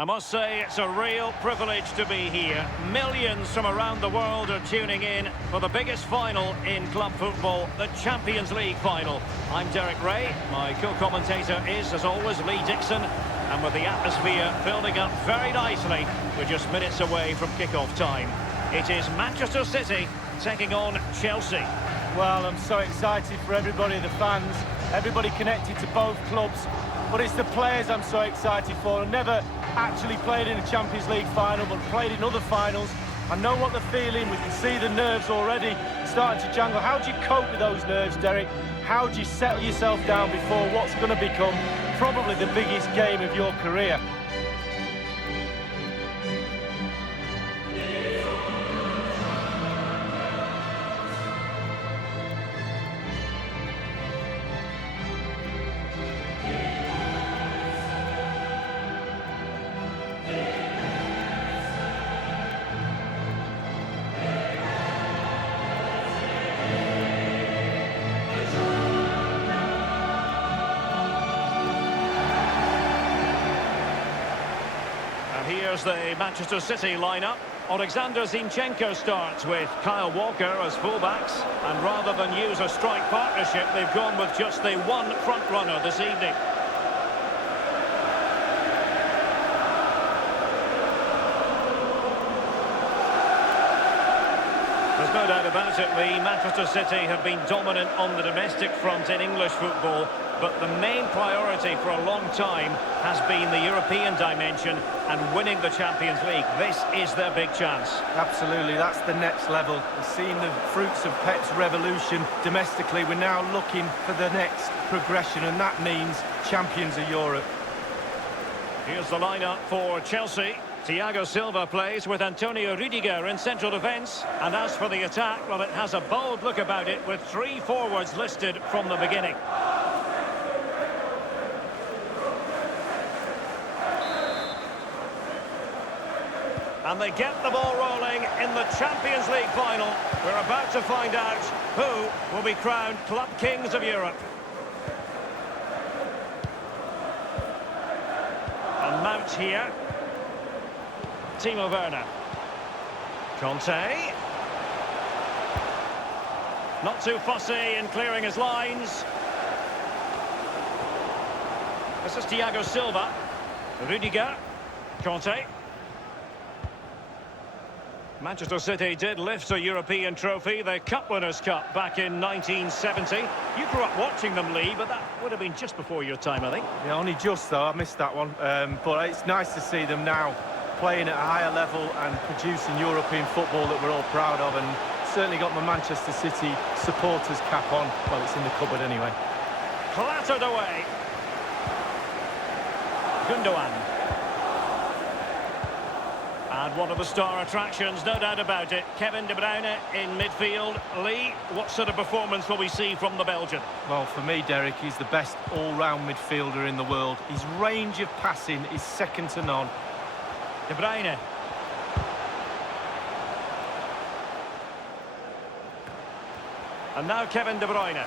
I must say it's a real privilege to be here. Millions from around the world are tuning in for the biggest final in club football, the Champions League final. I'm Derek Ray, my co-commentator is, as always, Lee Dixon. And with the atmosphere building up very nicely, we're just minutes away from kick-off time. It is Manchester City taking on Chelsea. Well, I'm so excited for everybody, the fans, everybody connected to both clubs. But it's the players I'm so excited for. I've never actually played in a Champions League final, but played in other finals. I know what they're feeling. We can see the nerves already starting to jangle. How do you cope with those nerves, Derek? How do you settle yourself down before what's going to become probably the biggest game of your career? Here's the Manchester City lineup. Alexander Zinchenko starts with Kyle Walker as fullbacks, and rather than use a strike partnership, they've gone with just the one front runner this evening. There's no doubt about it, the Manchester City have been dominant on the domestic front in English football, but the main priority for a long time has been the European dimension and winning the Champions League. This is their big chance. Absolutely, that's the next level. We've seen the fruits of Pep's revolution domestically. We're now looking for the next progression, and that means champions of Europe. Here's the lineup for Chelsea. Thiago Silva plays with Antonio Rudiger in central defence. And as for the attack, well, it has a bold look about it with three forwards listed from the beginning. And they get the ball rolling in the Champions League final. We're about to find out who will be crowned Club Kings of Europe. And Mount here. Timo Werner. Conte. Not too fussy in clearing his lines. This is Thiago Silva. Rudiger. Conte. Manchester City did lift a European trophy, the Cup Winners' Cup, back in 1970. You grew up watching them, Lee, but that would have been just before your time, I think. Yeah, only just, though. I missed that one. But it's nice to see them now playing at a higher level and producing European football that we're all proud of, and certainly got my Manchester City supporters cap on. Well, it's in the cupboard anyway. Clattered away. Gundogan. And one of the star attractions, no doubt about it, Kevin De Bruyne in midfield. Lee, what sort of performance will we see from the Belgian? Well, for me, Derek, he's the best all-round midfielder in the world. His range of passing is second to none. De Bruyne. And now Kevin De Bruyne.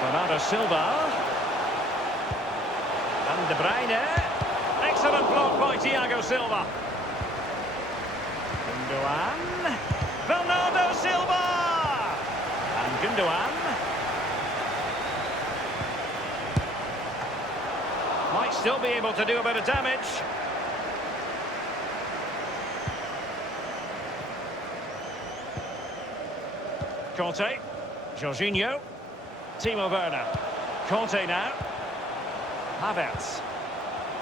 Bernardo Silva. And De Bruyne. Excellent block by Thiago Silva. Gundogan. Bernardo Silva. And Gundogan. Might still be able to do a bit of damage. Conte. Jorginho. Timo Werner. Conte now. Havertz.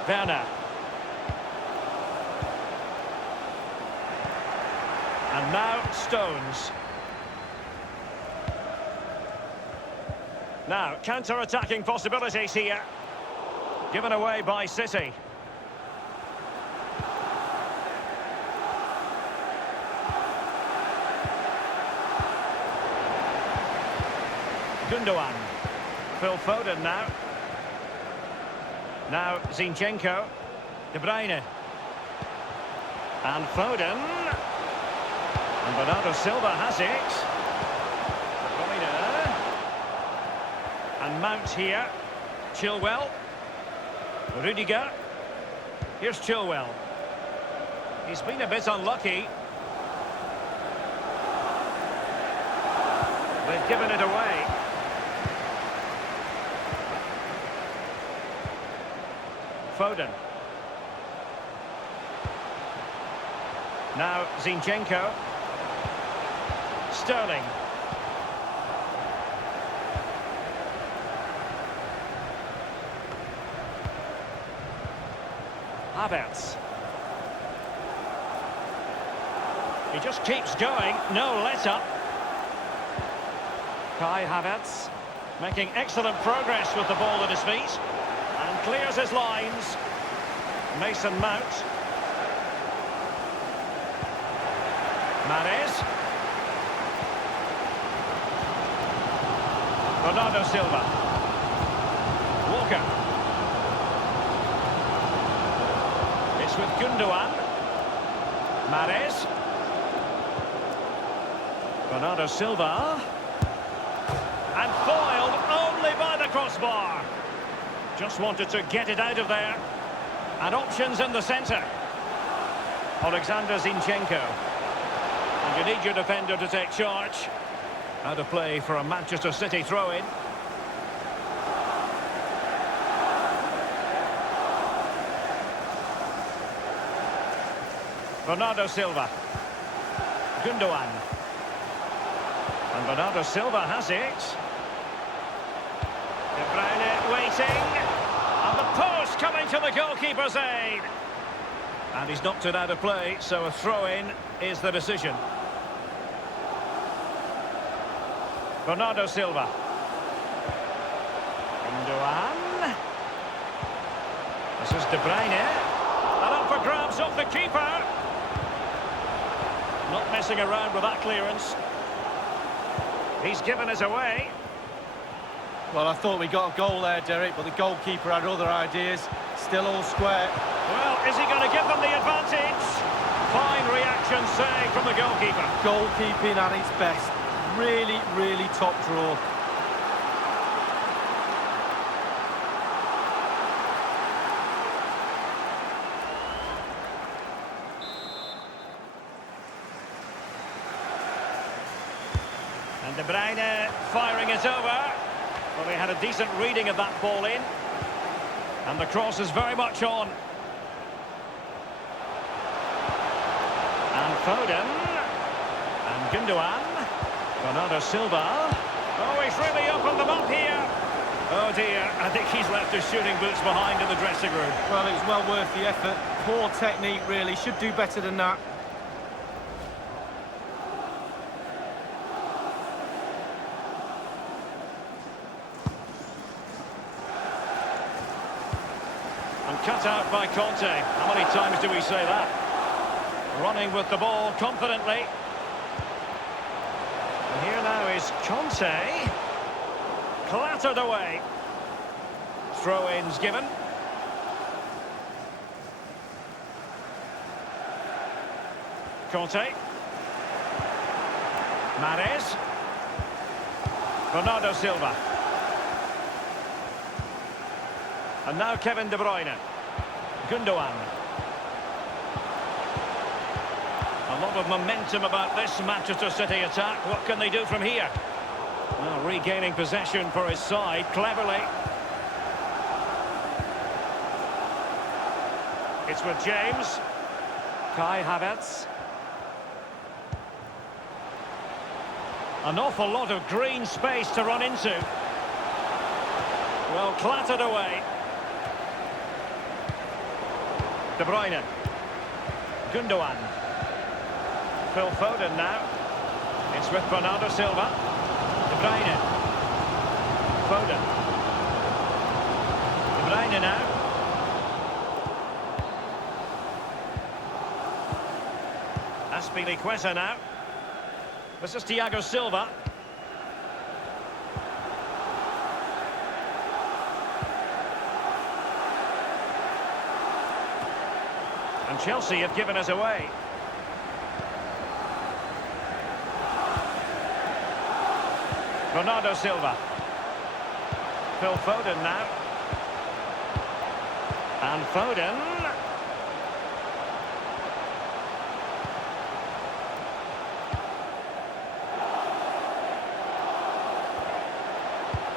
Werner. And now Stones. Now, counter-attacking possibilities here. Given away by City. Gundogan. Phil Foden now. Now Zinchenko. De Bruyne. And Foden. And Bernardo Silva has it. De Bruyne. And Mount here. Chilwell. Rudiger. Here's Chilwell. He's been a bit unlucky. They've given it away. Foden. Now Zinchenko. Sterling. Havertz. He just keeps going, no let-up. Kai Havertz making excellent progress with the ball at his feet and clears his lines. Mason Mount. Mahrez. Bernardo Silva. Walker. It's with Gundogan. Mahrez. Bernardo Silva. And foiled only by the crossbar. Just wanted to get it out of there. And options in the centre. Alexander Zinchenko. And you need your defender to take charge. Out of play for a Manchester City throw-in. Bernardo Silva. Gundogan. And Bernardo Silva has it. De Bruyne waiting. And the post coming to the goalkeeper's aid. And he's knocked it out of play, so a throw-in is the decision. Bernardo Silva. Gundogan. This is De Bruyne. And up for grabs off the keeper. Not messing around with that clearance. He's given us away. Well, I thought we got a goal there, Derek, but the goalkeeper had other ideas. Still all square. Well, is he going to give them the advantage? Fine reaction save from the goalkeeper. Goalkeeping at its best. Really, really top draw. And De Bruyne firing it over. Well, they had a decent reading of that ball in. And the cross is very much on. And Foden. And Gundogan. Bernardo Silva. Oh, he's really opened them up here. Oh dear, I think he's left his shooting boots behind in the dressing room. Well, it was well worth the effort. Poor technique, really. Should do better than that. And cut out by Conte. How many times do we say that? Running with the ball confidently. And here now is Conte. Clattered away. Throw-ins given. Conte. Mahrez. Bernardo Silva. And now Kevin De Bruyne. Gundogan. A lot of momentum about this Manchester City attack. What can they do from here? Well, regaining possession for his side cleverly. It's with James. Kai Havertz. An awful lot of green space to run into. Well, clattered away. De Bruyne. Gundogan. Phil Foden now. It's with Bernardo Silva. De Bruyne. Foden. De Bruyne now. Aspilicueta now. This is Thiago Silva. And Chelsea have given us away. Bernardo Silva. Phil Foden now. And Foden.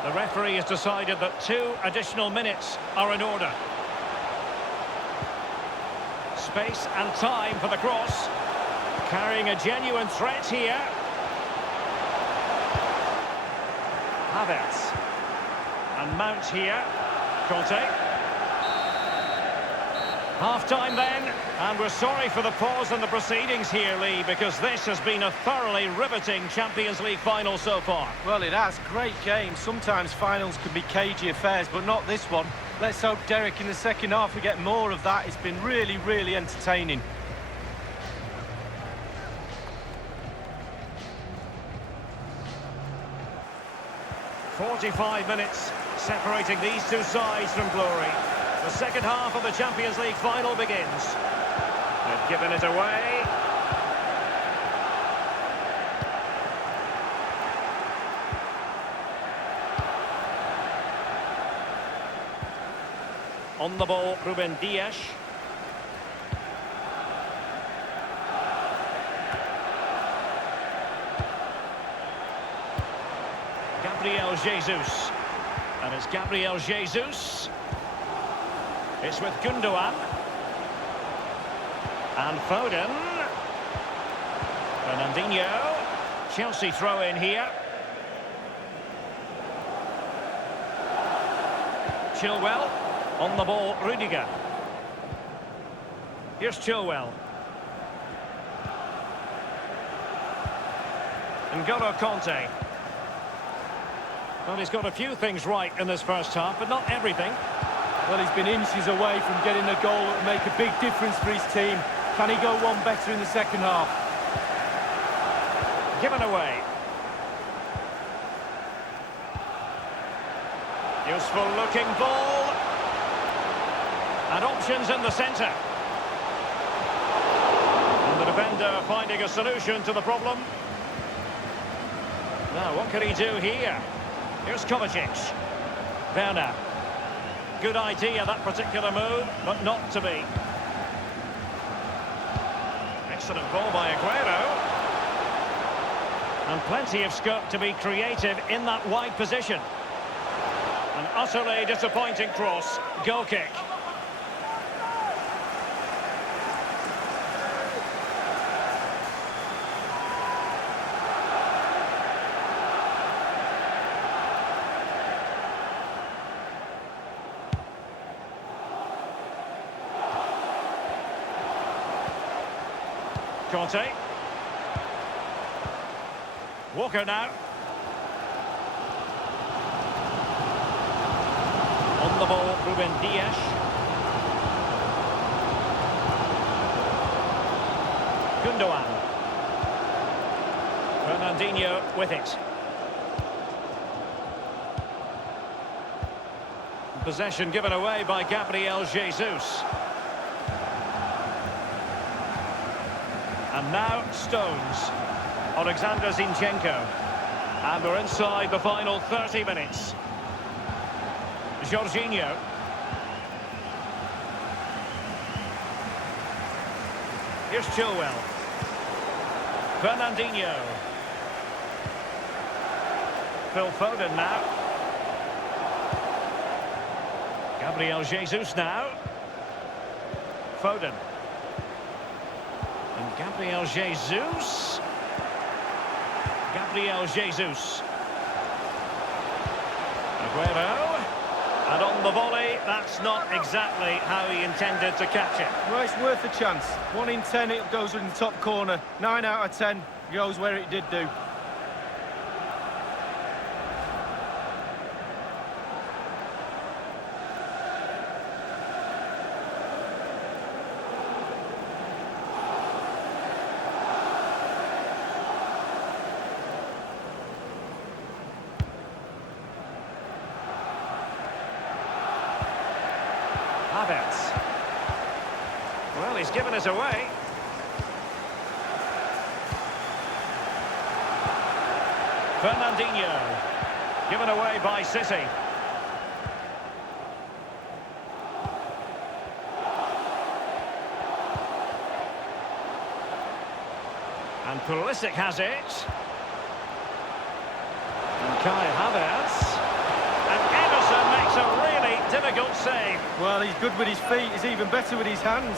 The referee has decided that 2 additional minutes are in order. Space and time for the cross. Carrying a genuine threat here. Havertz. And Mount here. Conte. Half-time then, and we're sorry for the pause in the proceedings here, Lee, because this has been a thoroughly riveting Champions League final so far. Well, it has. Great game. Sometimes finals can be cagey affairs, but not this one. Let's hope, Derek, in the second half we get more of that. It's been really, really entertaining. "45 minutes separating these two sides from glory. The second half of the Champions League final begins. They've given it away. On the ball, Ruben Dias. Gabriel Jesus. And it's Gabriel Jesus. It's with Gundogan. And Foden. Fernandinho. Chelsea throw in here. Chilwell. On the ball, Rudiger. Here's Chilwell. N'Golo Conte. Well, he's got a few things right in this first half, but not everything. Well, he's been inches away from getting a goal that will make a big difference for his team. Can he go one better in the second half? Given away. Useful looking ball. And options in the centre. And the defender finding a solution to the problem. Now, what can he do here? Here's Kovacic. Werner. Good idea, that particular move, but not to be. Excellent ball by Aguero. And plenty of scope to be creative in that wide position. An utterly disappointing cross. Goal kick. Conte. Walker now. On the ball, Ruben Dias. Gundogan. Fernandinho with it. Possession given away by Gabriel Jesus. And now Stones. Alexander Zinchenko. And we're inside the final 30 minutes. Jorginho. Here's Chilwell. Fernandinho. Phil Foden now. Gabriel Jesus now. Foden. And Gabriel Jesus. Gabriel Jesus. Aguero. And on the volley, that's not exactly how he intended to catch it. Well, it's worth a chance. 1 in 10 it goes in the top corner. 9 out of 10 goes where it did do. Havertz. Well, he's given us away. Fernandinho. Given away by City. And Pulisic has it. And Kai Havertz. difficult save. Well, he's good with his feet. He's even better with his hands.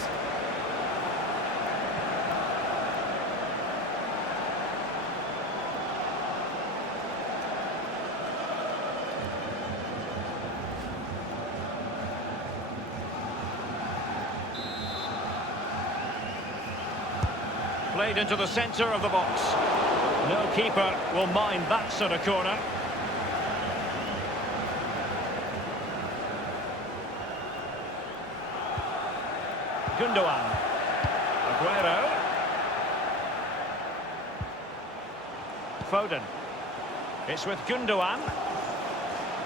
Played into the centre of the box. No keeper will mind that sort of corner. Gundogan. Aguero. Foden. It's with Gundogan.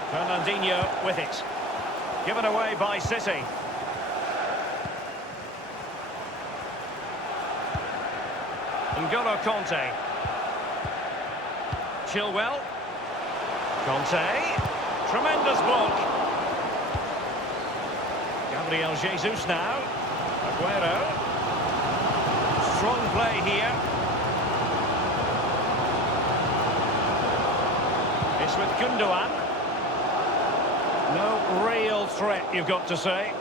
Fernandinho with it. Given away by City. N'Golo Conte. Chilwell. Conte. Tremendous block. Gabriel Jesus now. Aguero. Strong play here. It's with Gundogan. No real threat, you've got to say.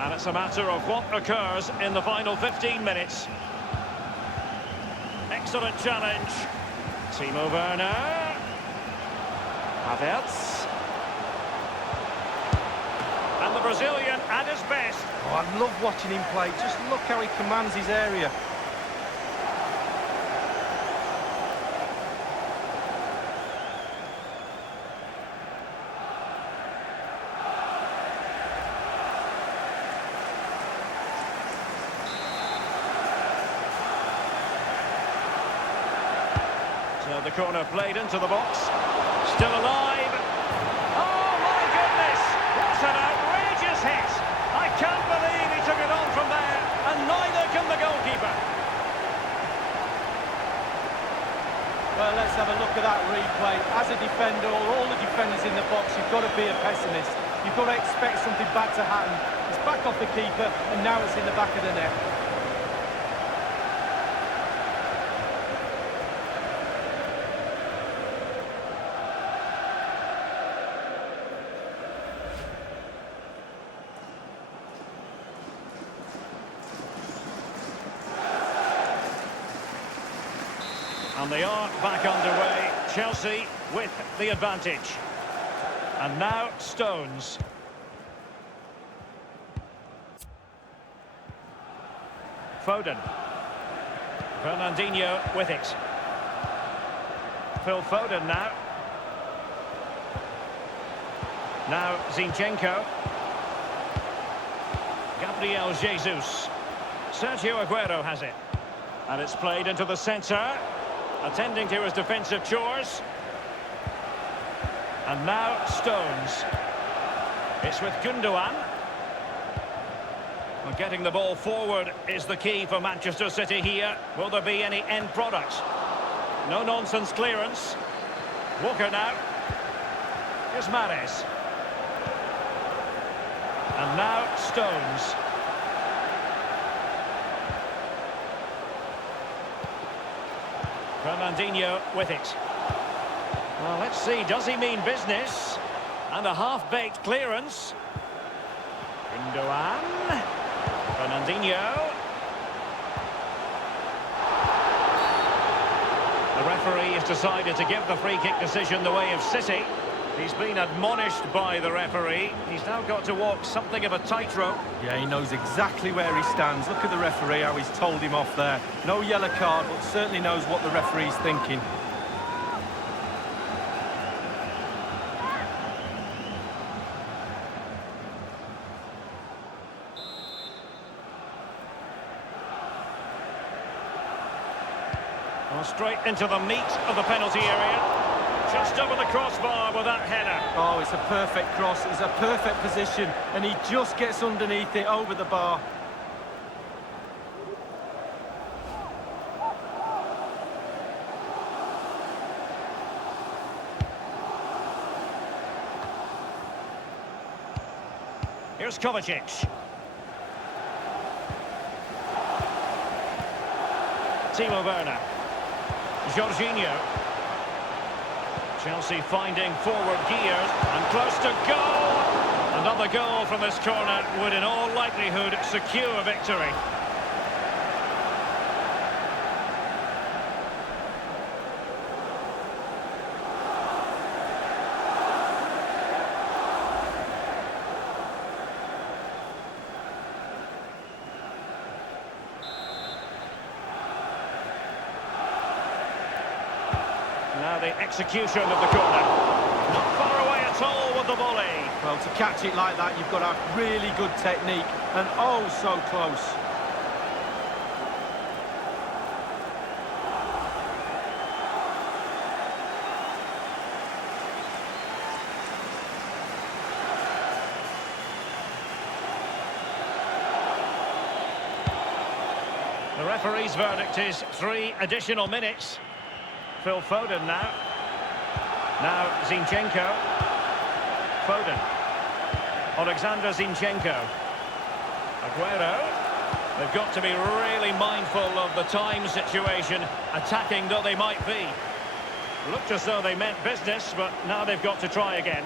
And it's a matter of what occurs in the final 15 minutes. Excellent challenge. Timo Werner. Havertz. And the Brazilian at his best. Oh, I love watching him play. Just look how he commands his area. So the corner played into the box. Still alive. Oh my goodness! What an outrageous hit! I can't believe he took it on from there, and neither can the goalkeeper. Well, let's have a look at that replay. As a defender, or all the defenders in the box, you've got to be a pessimist. You've got to expect something bad to happen. It's back off the keeper, and now it's in the back of the net. And they are back underway. Chelsea with the advantage. And now Stones. Foden. Fernandinho with it. Phil Foden now. Now Zinchenko. Gabriel Jesus. Sergio Aguero has it. And it's played into the centre. Attending to his defensive chores. And now Stones. It's with Gundogan. Well, getting the ball forward is the key for Manchester City here. Will there be any end product? No-nonsense clearance. Walker now. Here's Mahrez. And now Stones. Fernandinho with it. Well, let's see, does he mean business? And a half-baked clearance. Gundogan. Fernandinho. The referee has decided to give the free-kick decision the way of City. He's been admonished by the referee. He's now got to walk something of a tightrope. Yeah, he knows exactly where he stands. Look at the referee, how he's told him off there. No yellow card, but certainly knows what the referee's thinking. Well, straight into the meat of the penalty area. Just over the crossbar with that header. Oh, it's a perfect cross. It's a perfect position, and he just gets underneath it over the bar. Here's Kovacic. Timo Werner. Jorginho. Chelsea finding forward gears and close to goal. Another goal from this corner would in all likelihood secure victory. Now the execution of the corner. Not far away at all with the volley. Well, to catch it like that, you've got to have really good technique, and oh, so close. The referee's verdict is 3 additional minutes. Phil Foden now. Now Zinchenko. Foden. Alexander Zinchenko. Aguero. They've got to be really mindful of the time situation, attacking though they might be. Looked as though they meant business, but now they've got to try again.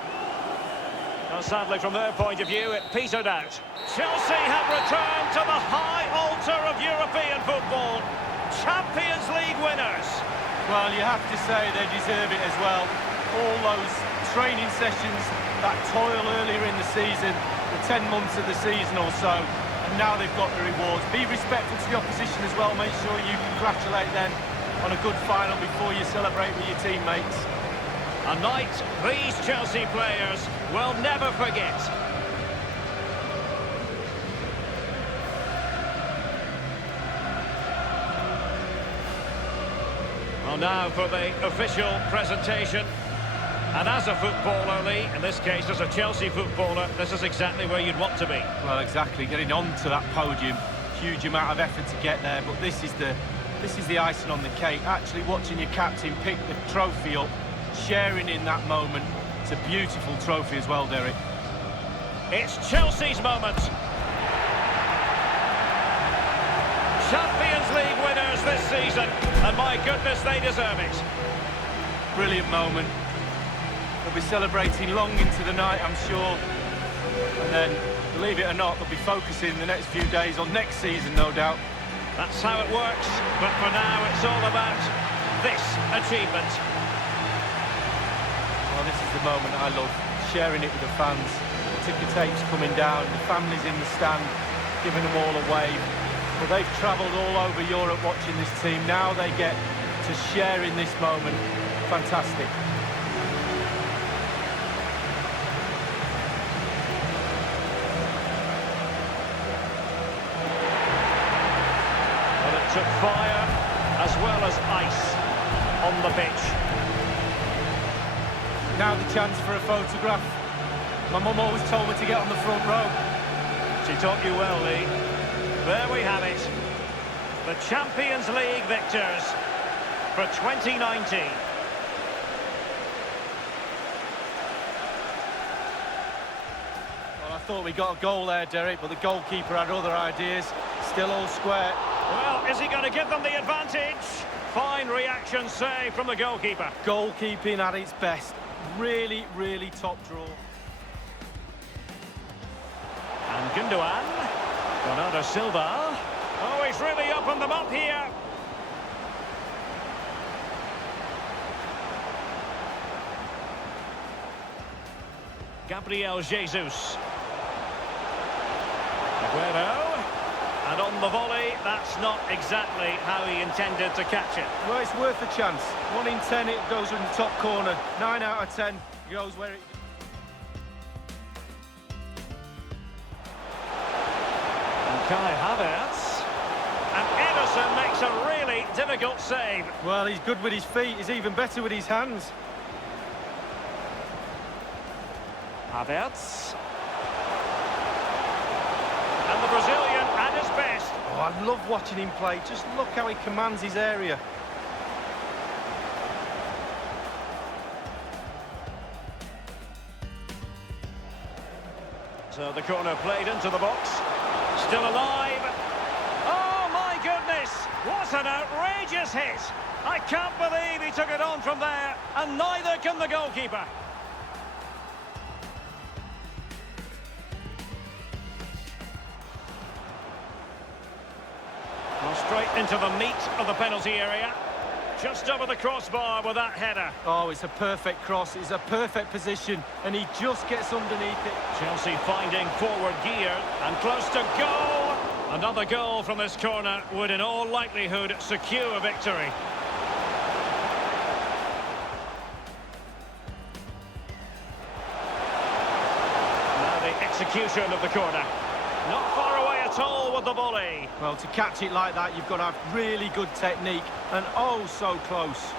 Now, sadly, from their point of view, it petered out. Chelsea have returned to the high altar of European football. Champions League winners. Well, you have to say they deserve it as well. All those training sessions, that toil earlier in the season, the 10 months of the season or so, and now they've got the rewards. Be respectful to the opposition as well. Make sure you congratulate them on a good final before you celebrate with your teammates. A night these Chelsea players will never forget. Well, now for the official presentation. And as a footballer, Lee, in this case as a Chelsea footballer, this is exactly where you'd want to be. Well, exactly. Getting onto that podium, huge amount of effort to get there, but this is the icing on the cake. Actually watching your captain pick the trophy up, sharing in that moment. It's a beautiful trophy as well, Derek. It's Chelsea's moment. Champions League winners this season, and my goodness, they deserve it. Brilliant moment. They'll be celebrating long into the night, I'm sure. And then, believe it or not, they'll be focusing the next few days on next season, no doubt. That's how it works, but for now it's all about this achievement. Well, this is the moment I love, sharing it with the fans. The ticker tape's coming down, the families in the stand, giving them all a wave. But they've travelled all over Europe watching this team. Now they get to share in this moment. Fantastic. Well, it took fire as well as ice on the pitch. Now the chance for a photograph. My mum always told me to get on the front row. She taught you well, Lee. There we have it. The Champions League victors for 2019. Well, I thought we got a goal there, Derek, but the goalkeeper had other ideas. Still all square. Well, is he going to give them the advantage? Fine reaction save from the goalkeeper. Goalkeeping at its best. Really, really top draw. And Gundogan. Bernardo Silva. Oh, he's really opened them up here. Gabriel Jesus. Aguero. And on the volley, that's not exactly how he intended to catch it. Well, it's worth a chance. 1 in 10, it goes in the top corner. 9 out of 10 goes where it... Kai Havertz, and Ederson makes a really difficult save. Well, he's good with his feet, he's even better with his hands. Havertz. And the Brazilian at his best. Oh, I love watching him play. Just look how he commands his area. So the corner played into the box. Still alive. Oh, my goodness. What That's an outrageous hit. I can't believe he took it on from there, and neither can the goalkeeper. Well, straight into the meat of the penalty area. Just over the crossbar with that header. Oh, it's a perfect cross. It's a perfect position, and he just gets underneath it. Chelsea finding forward gear and close to goal. Another goal from this corner would in all likelihood secure a victory. Now the execution of the corner. Not far away at all with the volley. Well, to catch it like that, you've got to have really good technique, and oh, so close.